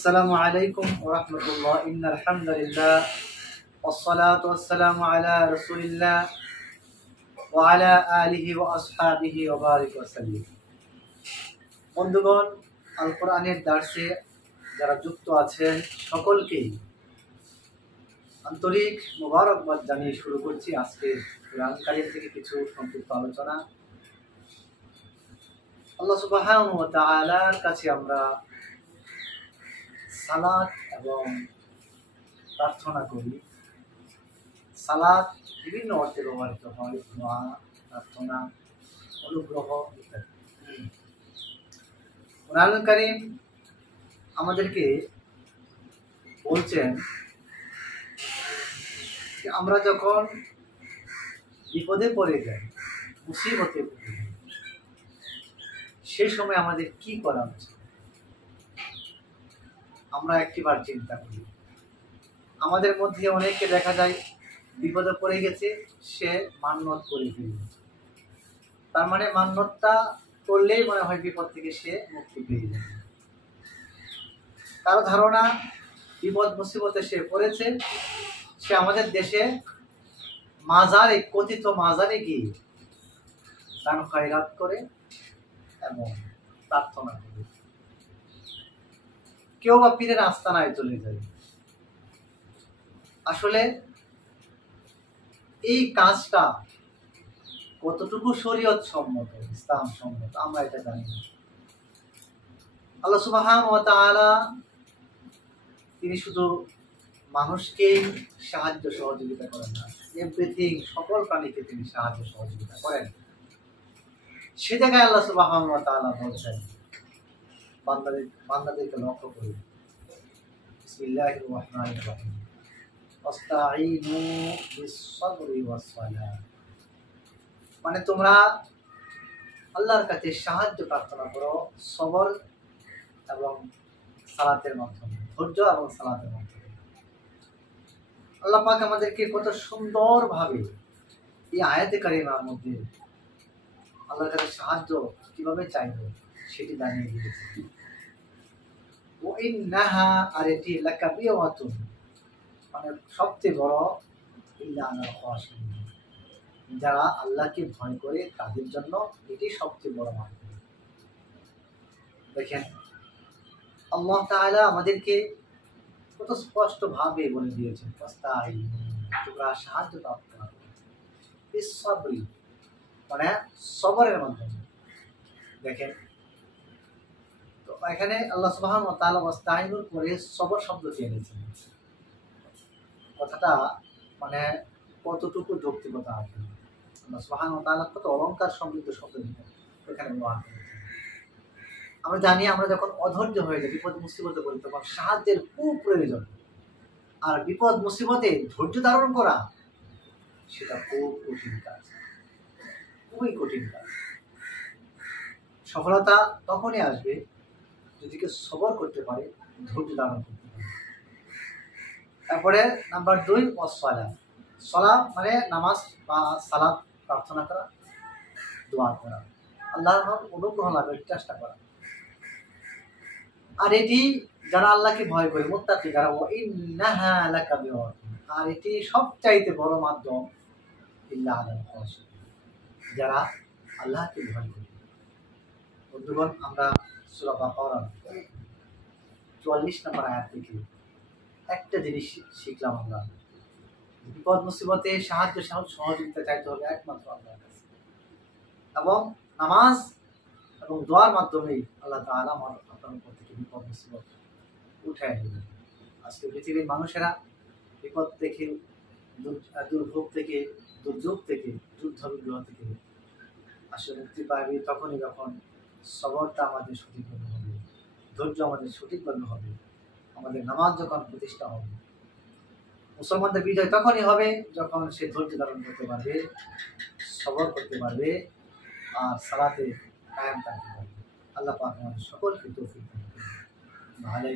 আসসালামু আলাইকুম ওয়া রাহমাতুল্লাহ। ইন্নাল হামদুলিল্লাহ ওয়াসসালাতু ওয়াসসালামু আলা রাসূলিল্লাহ ওয়া আলা আলিহি ওয়া আসহাবিহি ওয়া বারিক ওয়া সাল্লিম। বন্ধুগণ, আল কোরআনের দার্সে যারা যুক্ত আছেন সকলকেই আন্তরিক মোবারকবাদ জানিয়ে শুরু করছি আজকে কোরআন কারীম থেকে কিছু সংক্ষিপ্ত আলোচনা। আল্লাহ সুবহানাহু ওয়া তাআলার কাছে আমরা সালাত এবং প্রার্থনা করি। সালাত বিভিন্ন অর্থে ব্যবহৃত হয়, দোয়া, প্রার্থনা, অনুগ্রহ ইত্যাদি। কোরআনুল কারীম আমাদেরকে বলছেন যে আমরা যখন বিপদে পড়ে যাই, মুসিবতে পড়ে যাই, সেই সময় আমাদের কি করা উচিত আমরা একটিবার চিন্তা করি। আমাদের মধ্যে অনেককে দেখা যায় বিপদে পড়ে গেছে, সে মান্যত করে ফেলবে। তার মানে মান্যতটা করলেই মনে হয় বিপদ থেকে সে মুক্তি পেয়ে যাবে। কারো ধারণা বিপদ মুসিবতে সে পড়েছে, সে আমাদের দেশে মাজারে, কথিত মাজারে গিয়ে দান খয়রাত করে এবং প্রার্থনা করে। কেউ বা পীরের আস্তানায় চলে যায়। আসলে এই কাজটা কতটুকু শরীয়ত সম্মত, ইসলাম সম্মত, আমরা এটা জানি না। আল্লাহ সুবহানাহু ওয়া তাআলা তিনি শুধু মানুষকেই সাহায্য সহযোগিতা করেন না, এভরিথিং, সকল প্রাণীকে তিনি সাহায্য সহযোগিতা করেন। সে জায়গায় আল্লাহ সুবহানাহু ওয়া তাআলা বলছেন বান্দাদেরকে লক্ষ্য করে, বিসমিল্লাহির রহমানির রহিম, ওয়াস্তাঈনু বিস-সাবরি ওয়াস-সালাহ। মানে তোমরা আল্লাহর কাছে সাহায্য প্রার্থনা করো সবর এবং সালাতের মাধ্যমে, ধৈর্য এবং সালাতের মাধ্যমে। আল্লাহ পাক আমাদেরকে কত সুন্দরভাবে এই আয়াতে কারিমার মধ্যে আল্লাহর কাছে সাহায্য কিভাবে চাইবে সেটি জানিয়ে দিয়েছে। ওয়া ইন্নাহা, আর এটি লাকাবিয়াতুন, মানে সবচেয়ে বড়, ইল্লা আলাল খাশিঈন, যারা আল্লাহকে ভয় করে তাদের জন্য এটি সবচেয়ে বড় মাধ্যম। দেখেন আল্লাহ তাআলা আমাদেরকে কত স্পষ্ট ভাবে বলে দিয়েছেন, তোমরা সাহায্য প্রার্থনা করো বিস-সাবরি, মানে সবরের মাধ্যমে। দেখেন তো এখানে আল্লাহ সুবহানাহু ওয়া তাআলা ওয়াস্তাঈনুর পরে সবর শব্দটি এনেছেন। কথাটা মানে কতটুকু যৌক্তিকতা আছে। আল্লাহ সুবহানাহু ওয়া তাআলা কত অলংকার সমৃদ্ধ শব্দ এখানে ব্যবহার করেছেন। আমরা জানি আমরা যখন অধৈর্য হয়ে যাই, বিপদ মুসিবতে পড়ি, তখন সাহায্যের খুব প্রয়োজন। আর বিপদ মুসিবতে ধৈর্য ধারণ করা সেটা খুব কঠিন কাজ, খুবই কঠিন কাজ। সফলতা তখনই আসবে যদি কেউ সবর করতে পারে, ধৈর্য ধারণ করতে পারে। তারপরে নাম্বার 2, ওয়াস-সালাহ। সালাহ মানে নামাজ বা সালাত, প্রার্থনা করা, দোয়া করা, আল্লাহর অনুগ্রহ লাভের চেষ্টা করা। আর এটি যারা আল্লাহকে ভয় করে, মুত্তাকি যারা, ওয়া ইন্নাহা লাকাবিরাতুন, আর এটি সবচাইতে বড় মাধ্যম, ইল্লা আলাল খাশিঈন, যারা আল্লাহকে ভয় করে। বন্ধুগণ, আমরা সূরা বাকারার 44 নম্বর আয়াত থেকে একটা জিনিস শিখলাম আমরা, বিপদ মুসিবতে সাহায্য সহযোগিতা চাইতে হবে একমাত্র আল্লাহর কাছে, এবং নামাজ এবং দোয়ার মাধ্যমেই আল্লাহ তাআলা আপনার উপর থেকে বিপদ মুসিবত উঠায় নেবেন। আজকে পৃথিবীর মানুষেরা বিপদ থেকে, দুর্ভোগ থেকে, দুর্যোগ থেকে, যুদ্ধ বিগ্রহ থেকে আসলে মুক্তি পাবে তখনই যখন সবরটা আমাদের সঠিকভাবে হবে, ধৈর্য আমাদের সঠিকভাবে হবে, আমাদের নামাজ যখন প্রতিষ্ঠা হবে। মুসলমানদের বিজয় তখনই হবে যখন সে ধৈর্য ধারণ করতে পারবে, সবর করতে পারবে, আর সালাতে কায়েম থাকতে পারবে। আল্লাহ পাক আমাদের সকলকে তৌফিক দান করুন। ভালো